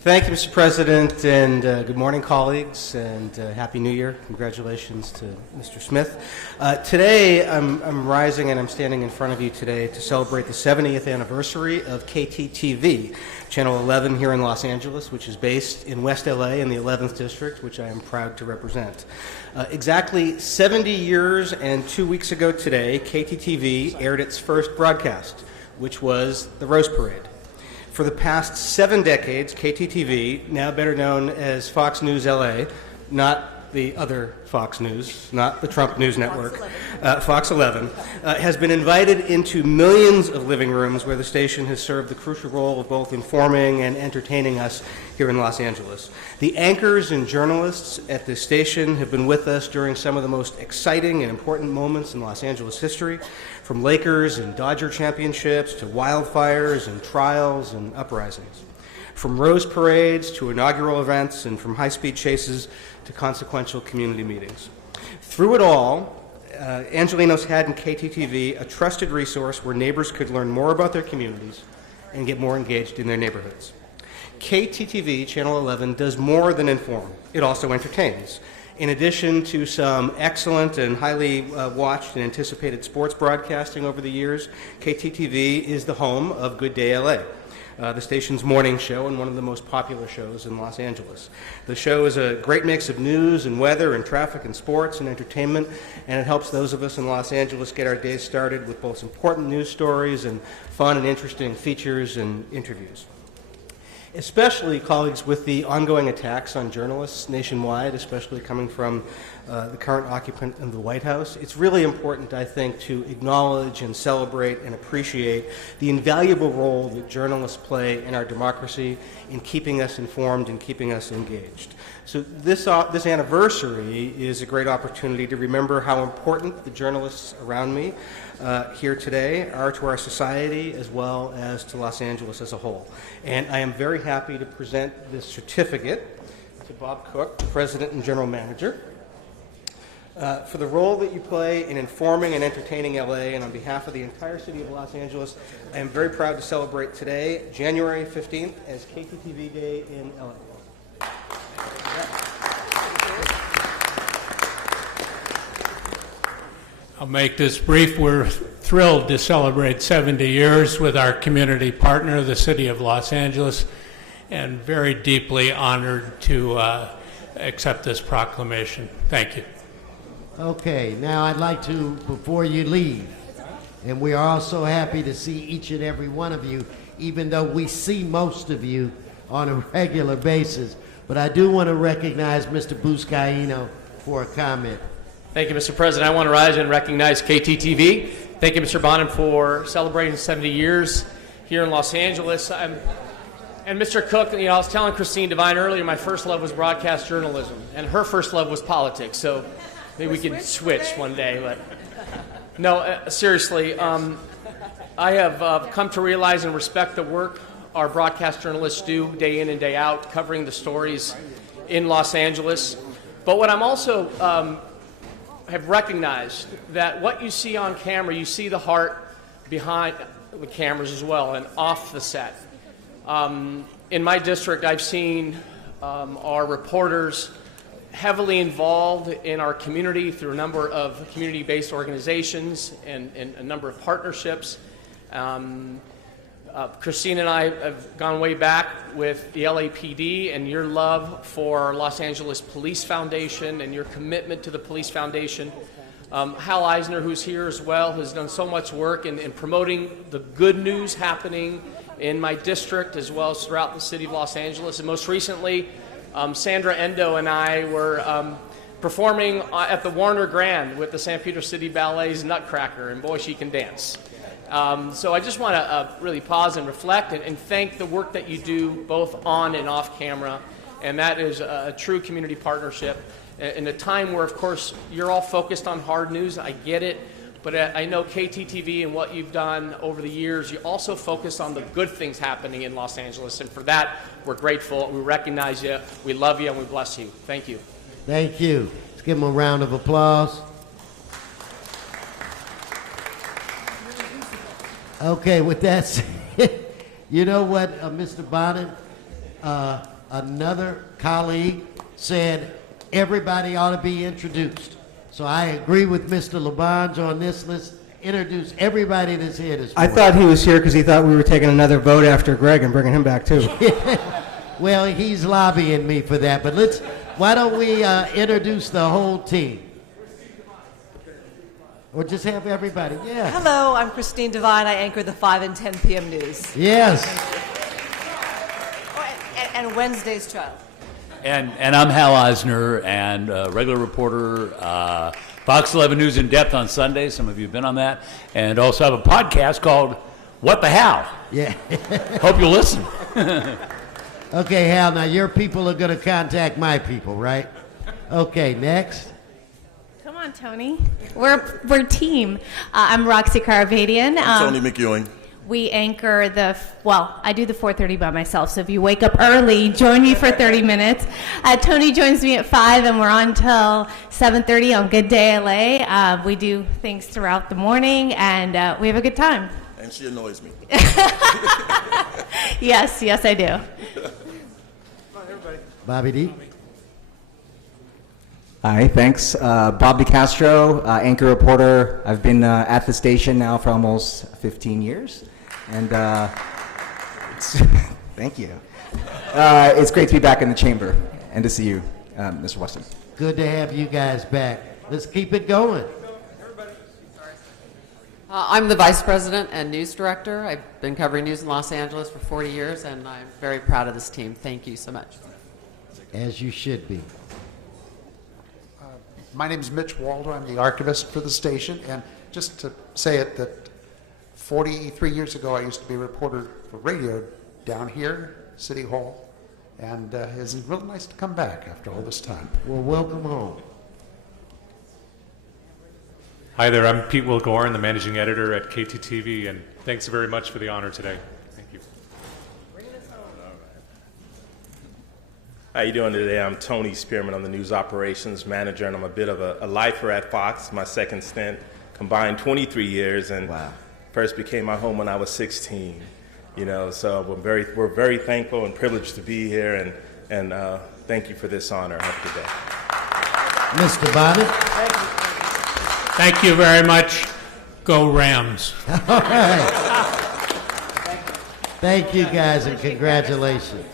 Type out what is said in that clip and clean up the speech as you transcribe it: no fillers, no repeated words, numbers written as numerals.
Thank you, Mr. President, and good morning, colleagues, and Happy New Year. Congratulations to Mr. Smith. Today, I'm rising and I'm standing in front of you today to celebrate the 70th anniversary of KTTV, Channel 11 here in Los Angeles, which is based in West LA in the 11th District, which I am proud to represent. Exactly 70 years and 2 weeks ago today, KTTV aired its first broadcast, which was the Rose Parade. For the past 7 decades, KTTV, now better known as Fox News LA, not the other Fox News, not the Trump News Network, Fox 11, has been invited into millions of living rooms where the station has served the crucial role of both informing and entertaining us here in Los Angeles. The anchors and journalists at this station have been with us during some of the most exciting and important moments in Los Angeles history, from Lakers and Dodger championships to wildfires and trials and uprisings, from rose parades to inaugural events, and from high-speed chases to consequential community meetings. Through it all, Angelenos had in KTTV a trusted resource where neighbors could learn more about their communities and get more engaged in their neighborhoods. KTTV, Channel 11, does more than inform. It also entertains. In addition to some excellent and highly watched and anticipated sports broadcasting over the years, KTTV is the home of Good Day LA, the station's morning show and one of the most popular shows in Los Angeles. The show is a great mix of news and weather and traffic and sports and entertainment, and it helps those of us in Los Angeles get our days started with both important news stories and fun and interesting features and interviews. Especially, colleagues, with the ongoing attacks on journalists nationwide, especially coming from the current occupant of the White House, it's really important, I think, to acknowledge and celebrate and appreciate the invaluable role that journalists play in our democracy in keeping us informed and keeping us engaged. So this anniversary is a great opportunity to remember how important the journalists around me here today are to our society as well as to Los Angeles as a whole. And I am very happy to present this certificate to Bob Cook, President and General Manager, for the role that you play in informing and entertaining LA. And on behalf of the entire city of Los Angeles, I am very proud to celebrate today, January 15th, as KTTV Day in LA. I'll make this brief. We're thrilled to celebrate 70 years with our community partner, the City of Los Angeles, and very deeply honored to accept this proclamation. Thank you. Okay, now I'd like to, before you leave, and we are also happy to see each and every one of you, even though we see most of you on a regular basis, but I do want to recognize Mr. Buscaino for a comment. Thank you, Mr. President. I want to rise and recognize KTTV. Thank you, Mr. Bonham, for celebrating 70 years here in Los Angeles. And Mr. Cook, I was telling Christine Devine earlier, my first love was broadcast journalism, and her first love was politics. So maybe we can switch one day. But no, seriously, I have come to realize and respect the work our broadcast journalists do day in and day out, covering the stories in Los Angeles. But what I'm also have recognized that what you see on camera, you see the heart behind the cameras as well and off the set. In my district, I've seen our reporters heavily involved in our community through a number of community-based organizations and a number of partnerships. Christine and I have gone way back with the LAPD, and your love for Los Angeles Police Foundation and your commitment to the Police Foundation. Hal Eisner, who's here as well, has done so much work in promoting the good news happening in my district as well as throughout the city of Los Angeles. And most recently, Sandra Endo and I were performing at the Warner Grand with the San Pedro City Ballet's Nutcracker, and boy, she can dance. So I just want to really pause and reflect and thank the work that you do both on and off camera, and that is a true community partnership in a time where, of course, you're all focused on hard news. I get it, but I know KTTV and what you've done over the years, you also focus on the good things happening in Los Angeles, and for that, we're grateful. We recognize you, we love you, and we bless you. Thank you. Thank you. Let's give them a round of applause. Okay, with that said, you know what, Mr. Bonnet? Another colleague said everybody ought to be introduced. So I agree with Mr. Labange on this list. Introduce everybody that's here this I morning. thought he was here because he thought we were taking another vote after Greg and bringing him back too. Well, he's lobbying me for that, but why don't we introduce the whole team? Or just have everybody, yeah. Hello, I'm Christine Devine. I anchor the 5 and 10 p.m. news. Yes. Oh, and Wednesday's trial. And I'm Hal Eisner, and regular reporter, Fox 11 News in Depth on Sunday. Some of you have been on that. And also have a podcast called What the How? Yeah. Hope you'll listen. Okay, Hal, now your people are going to contact my people, right? Okay, next. Come on, Tony. We're team. I'm Roxy Karavadian. Tony McEwing. We anchor I do the 4:30 by myself. So if you wake up early, join me for 30 minutes. Tony joins me at 5, and we're on till 7:30 on Good Day LA. We do things throughout the morning, and we have a good time. And she annoys me. Yes, I do. Bobby D. Hi, thanks. Bob DeCastro, anchor reporter. I've been at the station now for almost 15 years. And thank you. It's great to be back in the chamber and to see you, Mr. Weston. Good to have you guys back. Let's keep it going. I'm the Vice President and News Director. I've been covering news in Los Angeles for 40 years, and I'm very proud of this team. Thank you so much. As you should be. My name is Mitch Waldo. I'm the archivist for the station. And just to say it, that 43 years ago, I used to be a reporter for radio down here, City Hall. And it's really nice to come back after all this time. Well, welcome home. Hi there, I'm Pete Wilgore, the managing editor at KTTV, and thanks very much for the honor today. Thank you. How you doing today? I'm Tony Spearman. I'm the news operations manager, and I'm a bit of a lifer at Fox. My second stint, combined 23 years, and first became my home when I was 16. You know, so we're very thankful and privileged to be here, and thank you for this honor. Have a good day. Mr. Bonnet. Thank you very much. Go Rams. All right. Thank you guys, and congratulations.